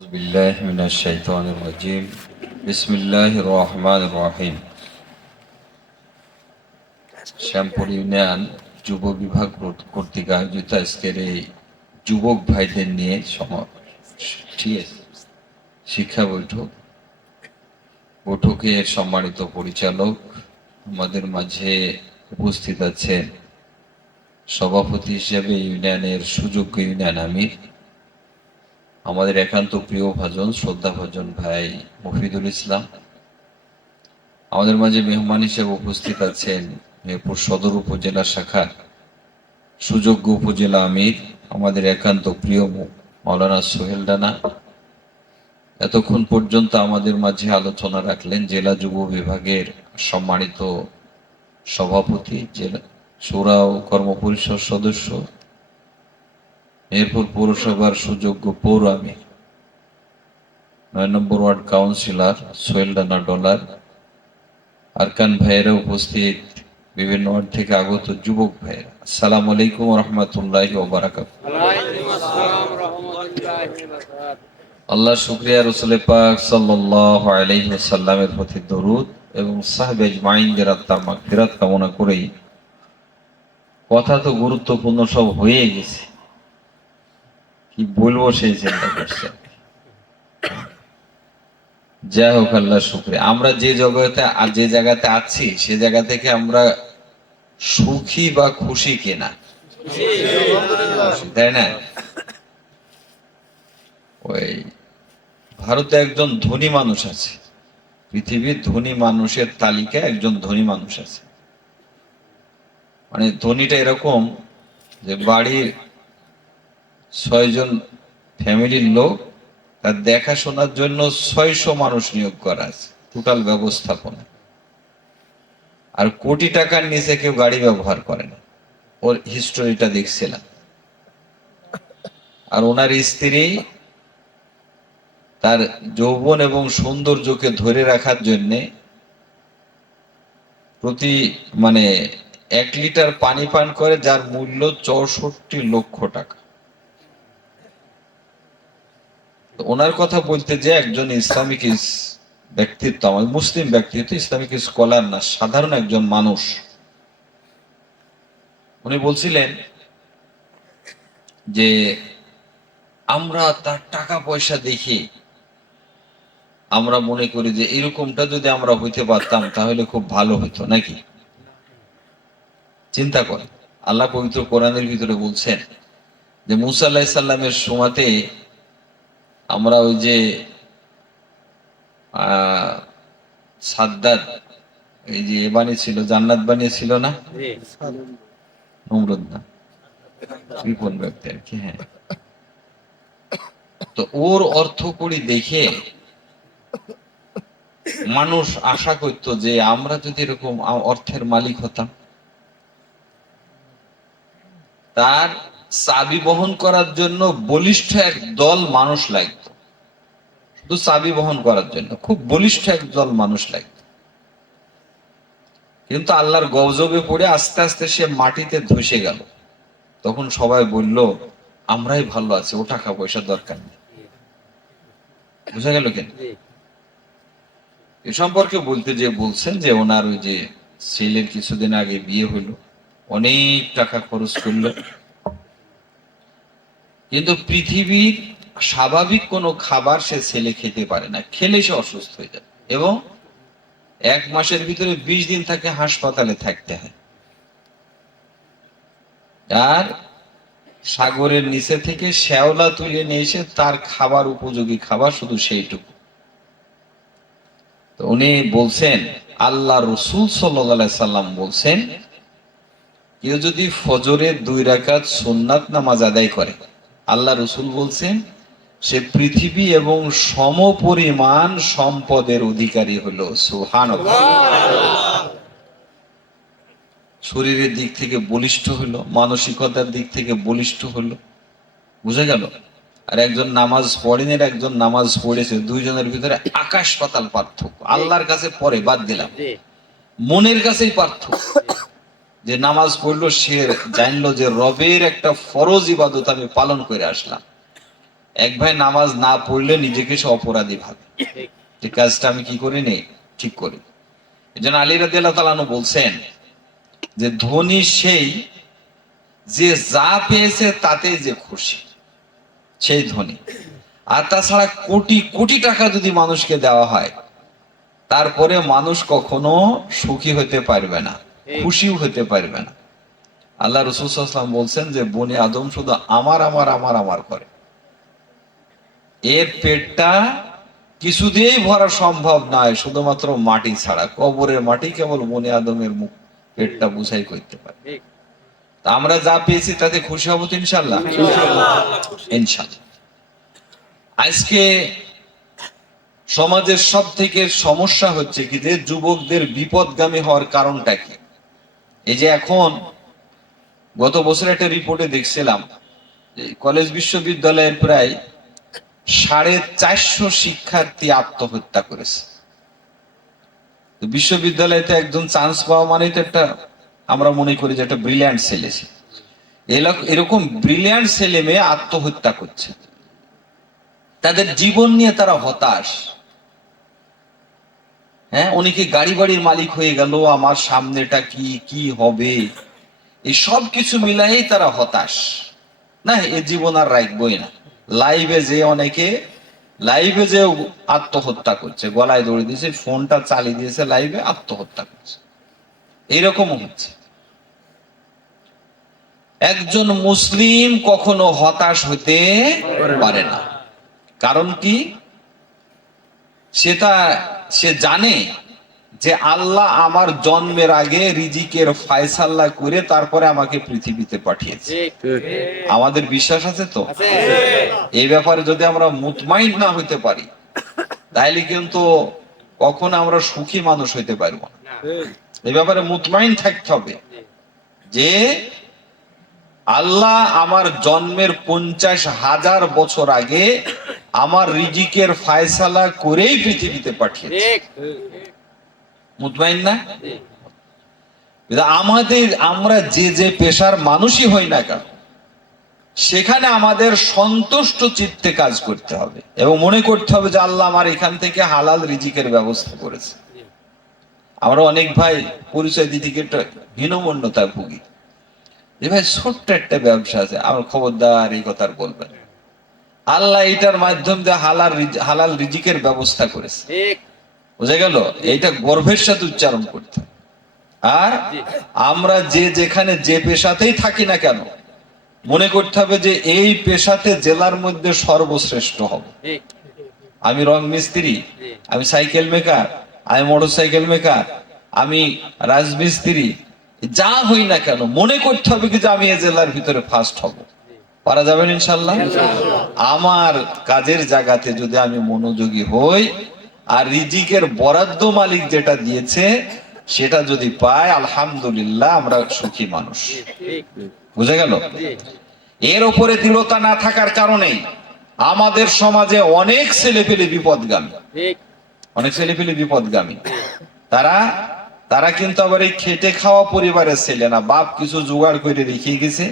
أعوذ بالله من الشيطان الرجيم بسم الله الرحمن الرحيم Shyampur union যুব বিভাগ কর্তৃক আয়োজিত আজকের এই যুবক ভাইদের নিয়ে সম- ঠিক আছে? শিক্ষা বৈঠক বৈঠকের সম্মানিত পরিচালক আমাদের মাঝে উপস্থিত আছেন সভাপতি হিসেবে ইউনিয়নের সুযোগ্য ইউনিয়ন আমির আমাদের একান্ত প্রিয় ভাজন, শ্রদ্ধা ভাজন ভাই মফিদুল ইসলাম। আমাদের মাঝে মেহমান হিসেবে উপস্থিত আছেন মেহেরপুর সদর উপজেলা শাখার সুযোগ্য উপজেলা আমির, আমাদের একান্ত প্রিয় মৌ- মাওলানা সোহেল ডানা এতক্ষণ পর্যন্ত আমাদের মাঝে আলোচনা রাখলেন জেলা যুব বিভাগের সম্মানিত সভাপতি, জেলা সুরা কর্মপরিষদ সদস্য মেহেরপুর পৌরসভার সুযোগ্য পৌর আমির নয় নম্বর ওয়ার্ড কাউন্সিলর সোহেল ডানা ডলার। আরকান ভাইয়েরা উপস্থিত বিভিন্ন ওয়ার্ড থেকে আগত যুবক ভাইয়েরা। আসসালামু আলাইকুম রহমতুল্লাহ ওবারাকাত আল্লাহ শুক্রিয়া রসুল পাক সাল্লাল্লাহু আলাইহি প্রতি দরুদ এবং সাহাবে আজমাইনদের আত্মার মাগফিরাত কামনা করেই। কথা তো গুরুত্বপূর্ণ সব হয়ে গেছে। কি বলব সেই চিন্তা করছে। যাই হোক, আল্লাহ শুক্রিয়া। আমরা যে জগতে যে জায়গাতে আছি, সে জায়গা থেকে আমরা সুখী বা খুশি কিনা? তাই না? ওই, ভারতে একজন ধনী মানুষ আছে। পৃথিবীর ধনী মানুষের তালিকায় একজন ধনী মানুষ আছে। মানে ধনীটা এরকম যে বাড়ির ছয়জন ফ্যামিলির লোক, তার দেখাশোনার জন্য ছয়শো মানুষ নিয়োগ করা আছে টোটাল ব্যবস্থাপনা। আর কোটি টাকার নিচে কেউ গাড়ি ব্যবহার করে না। ওর হিস্টোরিটা দেখছিলাম। আর ওনার স্ত্রী তার যৌবন এবং সৌন্দর্যকে ধরে রাখার জন্যে প্রতি মানে এক লিটার পানি পান করে, যার মূল্য চৌষট্টি লক্ষ টাকা তো ওনার কথা বলতে যে একজন ইসলামিক ব্যক্তিত্ব আমার মুসলিম ব্যক্তিত্ব, ইসলামিক স্কলার না, সাধারণ একজন মানুষ। উনি বলছিলেন যে, আমরা তার টাকা পয়সা দেখি আমরা মনে করি যে এরকমটা যদি আমরা হইতে পারতাম, তাহলে খুব ভালো হতো নাকি? চিন্তা করেন। আল্লাহ পবিত্র কোরআনের ভিতরে বলছেন যে, মুসা আল্লাহ সাল্লামের সময়তে আমরা ওই যে সাদ্দাত এই যে এ বানিয়েছিল জান্নাত বানিয়েছিল না? নমরুদ না কৃপন ব্যক্তি আর কি হ্যাঁ। তো ওর অর্থ করি দেখে মানুষ আশা করতো যে আমরা যদি এরকম অর্থের মালিক হতাম তার চাবি বহন করার জন্য বলিষ্ঠ এক দল মানুষ লাগতো। শুধু চাবি বহন করার জন্য খুব বলিষ্ঠ এক দল মানুষ লাগতো। কিন্তু আল্লাহর গজবে পড়ে আস্তে আস্তে সে মাটিতে ধসে গেল। তখন সবাই বলল আমরাই ভালো আছি ও টাকা পয়সা দরকার নেই। বুঝা গেল কেন? এ সম্পর্কে বলতে যে বলছেন যে ওনার ওই যে ছেলের কিছুদিন আগে বিয়ে হলো অনেক টাকা খরচ করল। কিন্তু পৃথিবীর স্বাভাবিক কোনো খাবার সে ছেলে খেতে পারে না। খেলে সে অসুস্থ হয়ে যায় এবং এক মাসের ভিতরে বিশ দিন তাকে হাসপাতালে থাকতে হয়। আর সাগরের নিচে থেকে শ্যাওলা তুলে নিয়ে এসে তার খাবার উপযোগী খাবার শুধু সেইটুকু। তো উনি বলছেন, আল্লাহ রসুল সাল্লাহ সাল্লাম বলছেন, কেউ যদি ফজরের দুই রাকাত সুন্নাত নামাজ আদায় করে আল্লাহ রসুল বলছেন সে পৃথিবী এবং সমপরিমাণ সম্পদের অধিকারী হলো সুহান শরীরের দিক থেকে বলিষ্ঠ হলো মানসিকতার দিক থেকে বলিষ্ঠ হলো। বুঝে গেল? আর একজন নামাজ পড়েন আর একজন নামাজ পড়েছে দুইজনের ভিতরে আকাশ পাতাল পার্থক্য। আল্লাহর কাছে পরে বাদ দিলাম। মনের কাছেই পার্থক্য। যে নামাজ পড়ল, সে জানলো যে রবের একটা ফরজ ইবাদত আমি পালন করে আসলাম। এক ভাই নামাজ না পড়লে নিজেকে সে অপরাধী ভাবে। যে কাজটা আমি কি করি নেই, ঠিক করি। এই জন্য আলী রাদি আল্লাহ তালানু বলছেন যে, ধনী সেই যে যা পেয়েছে তাতে যে খুশি, সেই ধনী। আর তাছাড়া কোটি কোটি টাকা যদি মানুষকে দেওয়া হয়, তারপরে মানুষ কখনো সুখী হতে পারবে না। খুশিও হতে পারবে না। আল্লাহ রসুলাম বলছেন যে বনি আদম শুধু আমার আমার আমার আমার করে। এর পেটটা কিছু দিয়েই ভরা সম্ভব নয় শুধুমাত্র মাটি ছাড়া। কবরের মাটি কেবল বনি আদমের মুখ পেটটা বুঝাই করতে পারে। তা আমরা যা পেয়েছি তাতে খুশি হব তো ইনশাল্লাহ ইনশাল্লাহ আজকে সমাজের সব থেকে সমস্যা হচ্ছে কি যে যুবকদের বিপদগামী হওয়ার কারণটা কি? এই যে এখন গত বছর একটা রিপোর্টে দেখছিলাম কলেজ বিশ্ববিদ্যালয়ের প্রায় সাড়ে চারশো শিক্ষার্থী আত্মহত্যা করেছে। তো বিশ্ববিদ্যালয়তে একজন চান্স পাওয়া মানে তো একটা আমরা মনে করি যে একটা ব্রিলিয়ান্ট ছেলে এরকম ব্রিলিয়ান্ট ছেলে মেয়ে আত্মহত্যা করছে। তাদের জীবন নিয়ে তারা হতাশ। হ্যাঁ? অনেকে গাড়ি বাড়ির মালিক হয়ে গেল? আমার সামনেটা কি কি হবে? এই সব কিছু মিলাই তারা হতাশ। না, এ জীবন আর রাখবই না। লাইভে যে অনেকে, লাইভে যে আত্মহত্যা করছে, গলায় দৌড়ে দিয়েছে, ফোনটা চালিয়ে দিয়েছে, লাইভে আত্মহত্যা করছে। এইরকম হচ্ছে। একজন মুসলিম কখনো হতাশ হতে পারে না। কারণ কি? সেটা সে জানে যে আল্লাহ আমার জন্মের আগে রিজিকের ফায়সাল্লা করে তারপরে আমাকে পৃথিবীতে পাঠিয়েছে। আমাদের বিশ্বাস আছে তো? এই ব্যাপারে যদি আমরা মুতমাইন না হইতে পারি তাইলে কিন্তু কখন আমরা সুখী মানুষ হইতে পারব না। এই ব্যাপারে মুতমাইন থাকতে হবে যে আল্লাহ আমার জন্মের পঞ্চাশ হাজার বছর আগে আমার রিজিকের ফায়সালা করেই পৃথিবীতে পাঠিয়েছে। মুতমাইন না? আমাদের আমরা যে যে পেশার মানুষই হই না কেন সেখানে আমাদের সন্তুষ্ট চিত্তে কাজ করতে হবে এবং মনে করতে হবে যে আল্লাহ আমার এখান থেকে হালাল রিজিকের ব্যবস্থা করেছে। আমরা অনেক ভাই পরিচয় দিদিকে হীনমন্যতায় ভুগি। যে ভাই ছোট্ট একটা ব্যবসা আছে আমার খবরদার এই কথা আর বলবেন না। আল্লাহ এটার মাধ্যম দিয়ে হালাল হালাল রিজিকের ব্যবস্থা করেছে। বুঝে গেল? এইটা গর্ভের সাথে উচ্চারণ করতে আর আমরা যে যেখানে যে পেশাতেই থাকি না কেন মনে করতে হবে যে এই পেশাতে জেলার মধ্যে সর্বশ্রেষ্ঠ হবে। আমি রং মিস্ত্রি আমি সাইকেল মেকার আমি মোটর সাইকেল মেকার আমি রাজমিস্ত্রি যা হই না কেন মনে করতে হবে কি যে আমি এই জেলার ভিতরে ফার্স্ট হব। পারা যাবেন ইনশাল্লাহ আমার কাজের জায়গাতে যদি আমি মনোযোগী হই আর রিজিকের বরাদ্দ মালিক যেটা দিয়েছে, সেটা যদি পাই আলহামদুলিল্লাহ আমরা সুখী মানুষ। বুঝে গেল? এর উপরে দৃঢ়তা না থাকার কারণেই আমাদের সমাজে অনেক ছেলেপেলে বিপদগামী। অনেক ছেলেপেলে বিপদগামী। তারা তারা কিন্তু আবার এই খেটে খাওয়া পরিবারের ছেলে না, বাপ কিছু জোগাড় করে রেখে গেছে।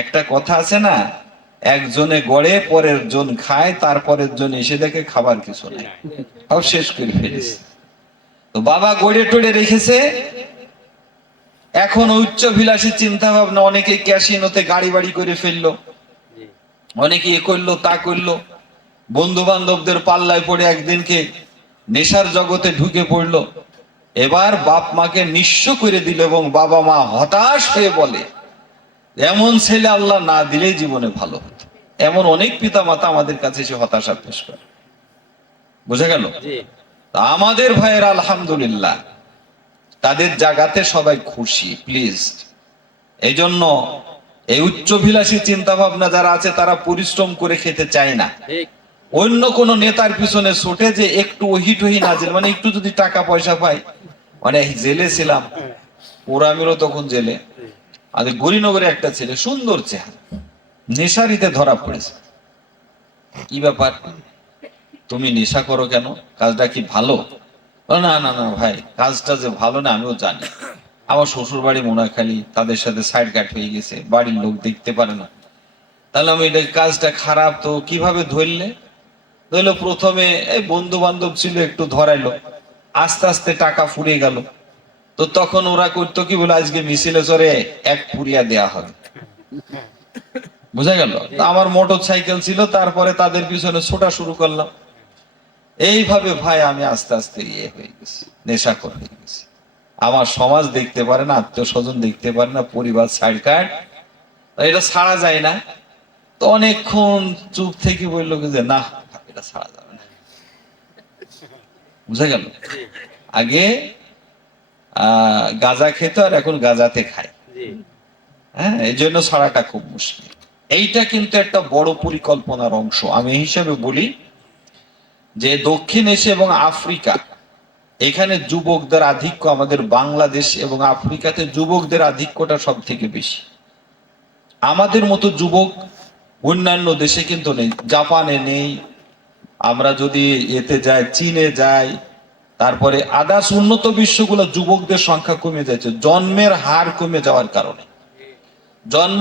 একটা কথা আছে না, একজনে গড়ে, পরের জন খায়, তারপরের জন এসে দেখে খাবার কিছু নেই। সব শেষ করে ফেলেছে। তো বাবা গড়ে টড়ে রেখেছে। এখন উচ্চ বিলাসী চিন্তা ভাবনা অনেকে ক্যাসিনোতে গাড়ি বাড়ি করে ফেলল। অনেকে এ করল, তা করল। বন্ধু বান্ধবদের পাল্লায় পড়ে একদিনকে নেশার জগতে ঢুকে পড়ল। এবার বাপ মাকে নিঃস্ব করে দিল এবং বাবা মা হতাশ হয়ে বলে এমন ছেলে আল্লাহ না দিলেই জীবনে ভালো হতো। এমন অনেক পিতা মাতা আমাদের কাছে এসে হতাশা পেশ করে। বুঝা গেল? আমাদের ভাইয়ের আলহামদুলিল্লাহ তাদের জায়গাতে সবাই খুশি প্লিজ এই জন্য এই উচ্চভিলাষী চিন্তা ভাবনা যারা আছে তারা পরিশ্রম করে খেতে চায় না। অন্য কোন নেতার পিছনে ছোটে যে একটু ওহি টহি নাজেল মানে একটু যদি টাকা পয়সা পাই মানে জেলে ছিলাম ওরামিরও তখন জেলে। আর গরিনগরে একটা ছেলে, সুন্দর চেহারা। নেশারিতে ধরা পড়েছে। কি ব্যাপার? তুমি নেশা করো কেন? কাজটা কি ভালো? না না না, ভাই, কাজটা যে ভালো না, আমিও জানি। আমার শ্বশুর বাড়ি মোনাখালী, তাদের সাথে সাইড কাট হয়ে গেছে, বাড়ির লোক দেখতে পারে না। তাহলে আমি এটা, কাজটা খারাপ তো কীভাবে ধরলে? ধরলো প্রথমে, এই বন্ধু বান্ধব ছিল, একটু ধরাইলো। আস্তে আস্তে টাকা ফুরিয়ে গেল। তো তখন ওরা করতো কি বলে, আজকে মিছিলে চড়ে এক পুরিয়া দেয়া হবে। বুঝা গেল? আমার মোটর সাইকেল ছিল, তারপরে তাদের পিছনে ছোটা শুরু করলাম। এইভাবে ভাই আমি আস্তে আস্তে ইয়ে হয়ে গেছি নেশা করে গেছি। আমার সমাজ দেখতে পারে না আত্মীয় স্বজন দেখতে পারে না, পরিবার সাইড কার্ড এটা ছাড়া যায় না। তো অনেকক্ষণ চুপ থেকে বলল যে, না, এটা ছাড়া যাবে না। বুঝা গেল? আগে গাঁজা খেত আর এখন গাঁজাতে খায়। হ্যাঁ এই জন্য ছাড়াটা খুব মুশকিল। এইটা কিন্তু একটা বড় পরিকল্পনার অংশ। আমি হিসাবে বলি যে দক্ষিণ এশিয়া এবং আফ্রিকা এখানে যুবকদের আধিক্য আমাদের বাংলাদেশ এবং আফ্রিকাতে যুবকদের আধিক্যটা সব থেকে বেশি। আমাদের মতো যুবক অন্যান্য দেশে কিন্তু নেই। জাপানে নেই। আমরা যদি এতে যাই চীনে যাই তারপরে আদার্স উন্নত বিশ্বগুলো যুবকদের সংখ্যা কমে যাচ্ছে জন্মের হার কমে যাওয়ার কারণে। জন্ম